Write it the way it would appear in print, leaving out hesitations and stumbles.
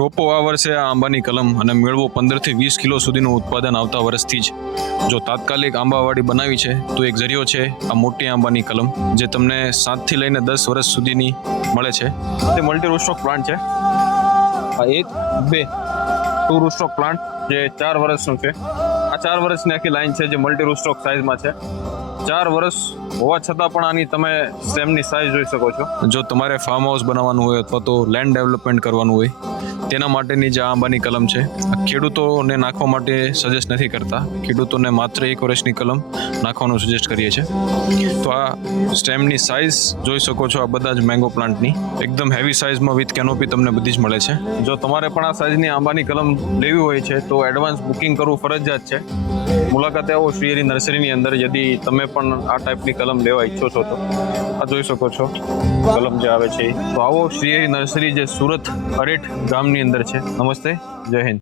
રોપો આ વર્ષે આ આંબાની કલમ અને મેળવો 15 થી 20 કિલો સુધીનું ઉત્પાદન આવતા વર્ષથી જ જો તાત્કાલિક આંબાવાડી બનાવી છે તો એક જરિયો છે આ મોટી આંબાની કલમ જે તમને 7 થી લઈને 10 વર્ષ સુધીની મળે છે. તે મલ્ટી રૂટસ્ટોક પ્લાન્ટ છે. આ 1 2 ટુ રૂટસ્ટોક પ્લાન્ટ જે 4 વર્ષનું છે. આ 4 વર્ષની આખી લાઈન છે જે મલ્ટી રૂટસ્ટોક સાઇઝમાં છે. 4 વર્ષ હોવા છતાં પણ આની તમે સ્ટેમની સાઇઝ જોઈ શકો છો. જો તમારે ફાર્મ હાઉસ બનાવવાનું હોય અથવા તો લેન્ડ ડેવલપમેન્ટ કરવાનું હોય તેના માટેની જે આંબાની કલમ છે ખેડૂતોને નાખવા માટે સજેસ્ટ નથી કરતા. ખેડૂતોને માત્ર 1 વર્ષની કલમ નાખવાનું સજેસ્ટ કરીએ છીએ. તો આ સ્ટેમની સાઇઝ જોઈ શકો છો આ બધા જ મેંગો પ્લાન્ટની એકદમ હેવી સાઇઝમાં વિથ કેનોપી તમને બધી જ મળે છે. જો તમારે પણ આ સાઇઝની આંબાની કલમ લેવી હોય છે તો એડવાન્સ બુકિંગ કરવું ફરજિયાત છે. મુલાકાતે આવો શ્રીહરિ નર્સરીની અંદર. યદી તમે પણ આ ટાઈપની કલમ લેવા ઈચ્છો છો તો આ જોઈ શકો છો કલમ જે આવે છે. તો આવો શ્રીહરિ નર્સરી જે સુરત અરેઠ ગામની અંદર છે. નમસ્તે, જય હિન્દ.